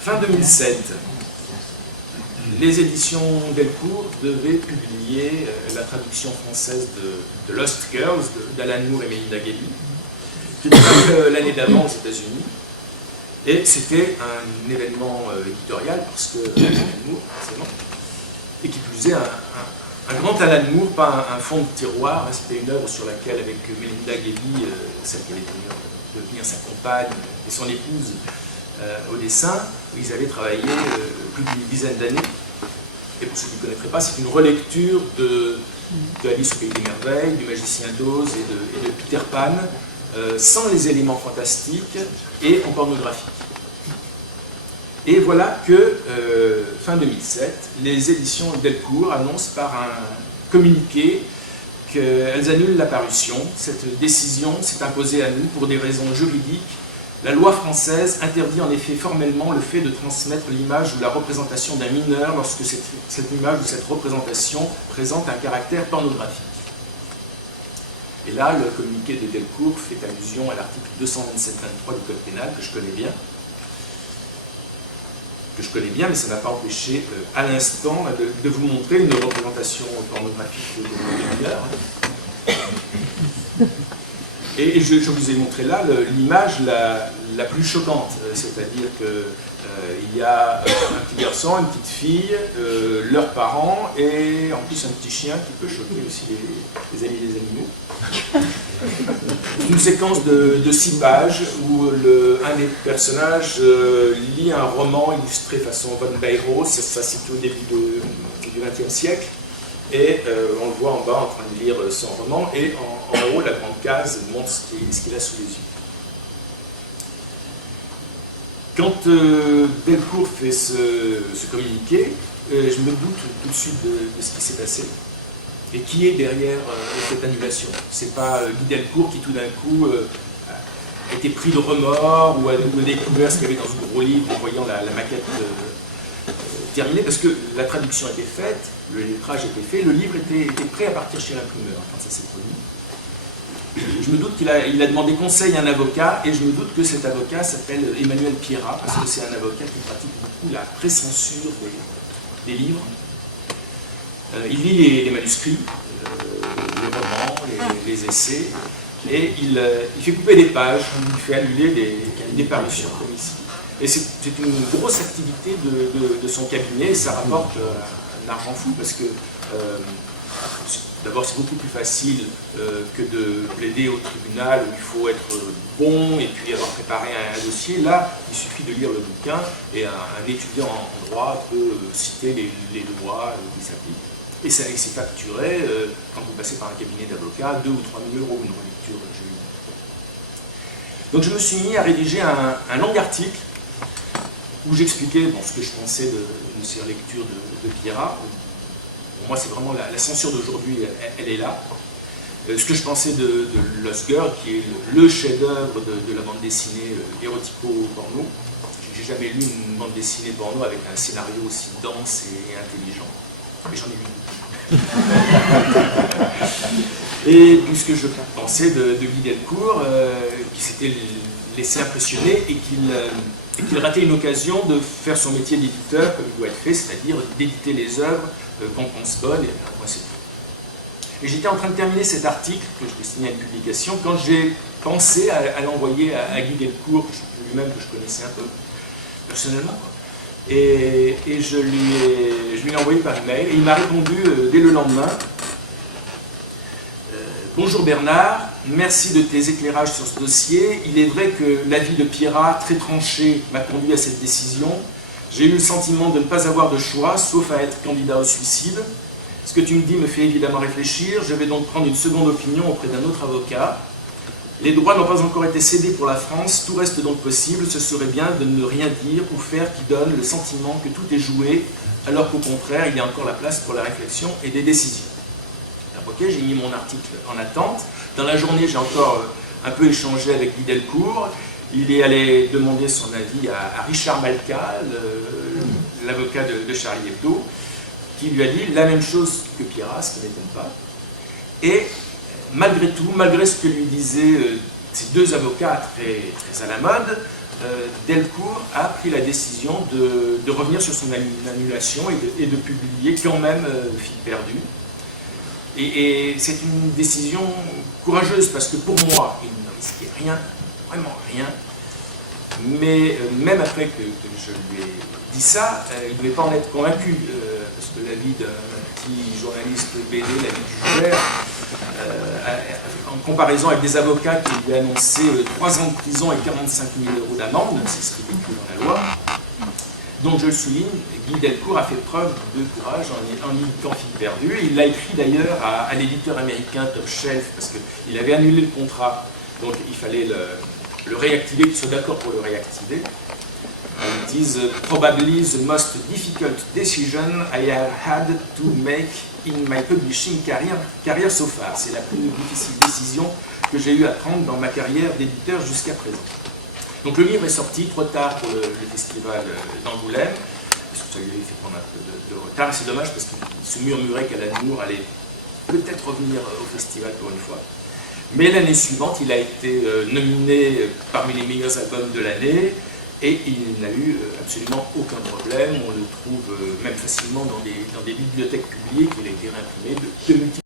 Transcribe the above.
Fin 2007, les éditions Delcourt devaient publier la traduction française de Lost Girls d'Alan Moore et Melinda Gailey, qui était l'année d'avant aux États-Unis. Et c'était un événement éditorial parce que Alan Moore, forcément, et qui plus est un grand Alan Moore, pas un fond de tiroir. C'était une œuvre sur laquelle, avec Melinda Gailey, celle qui allait devenir sa compagne et son épouse au dessin, ils avaient travaillé plus d'une dizaine d'années. Et pour ceux qui ne connaîtraient pas, c'est une relecture de Alice au Pays des Merveilles, du Magicien d'Oz et de Peter Pan, sans les éléments fantastiques et en pornographique. Et voilà que, fin 2007, les éditions Delcourt annoncent par un communiqué qu'elles annulent la parution. Cette décision s'est imposée à nous pour des raisons juridiques. La loi française interdit en effet formellement le fait de transmettre l'image ou la représentation d'un mineur lorsque cette image ou cette représentation présente un caractère pornographique. Et là, le communiqué de Delcourt fait allusion à l'article 227-23 du Code pénal, que je connais bien, mais ça n'a pas empêché à l'instant de vous montrer une représentation pornographique de mineurs. Et je vous ai montré là l'image la plus choquante, c'est-à-dire qu'il y a un petit garçon, une petite fille, leurs parents, et en plus un petit chien qui peut choquer aussi les amis des animaux. Une séquence de 6 pages où un des personnages lit un roman illustré façon Von Bayrou. Ça se situe au début du XXe siècle. Et on le voit en bas en train de lire son roman, et en haut, la grande case montre ce qu'il a sous les yeux. Quand Delcourt fait ce communiqué, je me doute tout de suite de ce qui s'est passé. Et qui est derrière cette annulation? C'est pas Guy Delcourt qui tout d'un coup a été pris de remords ou a découvert ce qu'il y avait dans ce gros livre en voyant la maquette terminée, parce que la traduction était faite, le lettrage était fait, le livre était prêt à partir chez l'imprimeur quand ça s'est produit. Je me doute qu'il a demandé conseil à un avocat, et je me doute que cet avocat s'appelle Emmanuel Pierrat, parce que c'est un avocat qui pratique beaucoup la pré-censure des livres. Il lit les manuscrits, les romans, les essais, et il fait couper des pages, il fait annuler des parutions, comme ici. Et c'est une grosse activité de son cabinet, et ça rapporte un argent fou, parce que d'abord c'est beaucoup plus facile que de plaider au tribunal où il faut être bon et puis avoir préparé un dossier. Là, il suffit de lire le bouquin, et un étudiant en droit peut citer les lois qui s'appliquent. Et c'est facturé, quand vous passez par un cabinet d'avocat, 2 ou 3 000 euros, une relecture juridique. Donc je me suis mis à rédiger un long article où j'expliquais ce que je pensais de ces lectures de Pierrat. Pour moi, c'est vraiment la censure d'aujourd'hui, elle est là. Ce que je pensais de Lost Girl, qui est le chef-d'œuvre de la bande dessinée érotico-porno. J'ai jamais lu une bande dessinée porno avec un scénario aussi dense et intelligent. Mais j'en ai lu. Et puisque je pensais de Guy Delcourt, qui s'était laissé impressionner et qu'il ratait une occasion de faire son métier d'éditeur comme il doit être fait, c'est-à-dire d'éditer les œuvres qu'on pense bonnes, et moi c'est tout. Et j'étais en train de terminer cet article que je destinais à une publication quand j'ai pensé à l'envoyer à Guy Delcourt, lui-même que je connaissais un peu personnellement. Et je lui ai envoyé par email, et il m'a répondu dès le lendemain. Bonjour Bernard, merci de tes éclairages sur ce dossier. Il est vrai que l'avis de Pierrat, très tranché, m'a conduit à cette décision. J'ai eu le sentiment de ne pas avoir de choix, sauf à être candidat au suicide. Ce que tu me dis me fait évidemment réfléchir. Je vais donc prendre une seconde opinion auprès d'un autre avocat. Les droits n'ont pas encore été cédés pour la France, tout reste donc possible. Ce serait bien de ne rien dire ou faire qui donne le sentiment que tout est joué, alors qu'au contraire, il y a encore la place pour la réflexion et des décisions. Alors, ok, j'ai mis mon article en attente. Dans la journée, j'ai encore un peu échangé avec Guy Delcourt. Il est allé demander son avis à Richard Malka, l'avocat de Charlie Hebdo, qui lui a dit la même chose que Pierrat, ce qui n'étonne pas. Et malgré tout, malgré ce que lui disaient ces deux avocats très, très à la mode, Delcourt a pris la décision de revenir sur son annulation et de publier quand même Fille perdue. Et c'est une décision courageuse parce que pour moi, il ne risquait rien, vraiment rien. Mais même après que je lui ai dit ça, il ne devait pas en être convaincu, parce que la vie d'un petit journaliste BD, la vie du Joubert, en comparaison avec des avocats qui lui annonçaient 3 ans de prison et 45 000 € d'amende, c'est ce qui est écrit dans la loi. Donc je le souligne, Guy Delcourt a fait preuve de courage en éditant Fille perdue. Il l'a écrit d'ailleurs à l'éditeur américain Top Shelf, parce qu'il avait annulé le contrat, donc il fallait le réactiver, qu'il soit d'accord pour le réactiver. It is probably the most difficult decision I have had to make in my publishing career so far. C'est la plus difficile décision que j'ai eu à prendre dans ma carrière d'éditeur jusqu'à présent. Donc le livre est sorti trop tard pour le festival d'Angoulême, parce que ça lui avait fait prendre un peu de retard, et c'est dommage parce qu'il se murmurait qu'Alan Moore allait peut-être revenir au festival pour une fois. Mais l'année suivante, il a été nominé parmi les meilleurs albums de l'année, et il n'a eu absolument aucun problème. On le trouve même facilement dans des bibliothèques publiques. Il a été réimprimé de multiples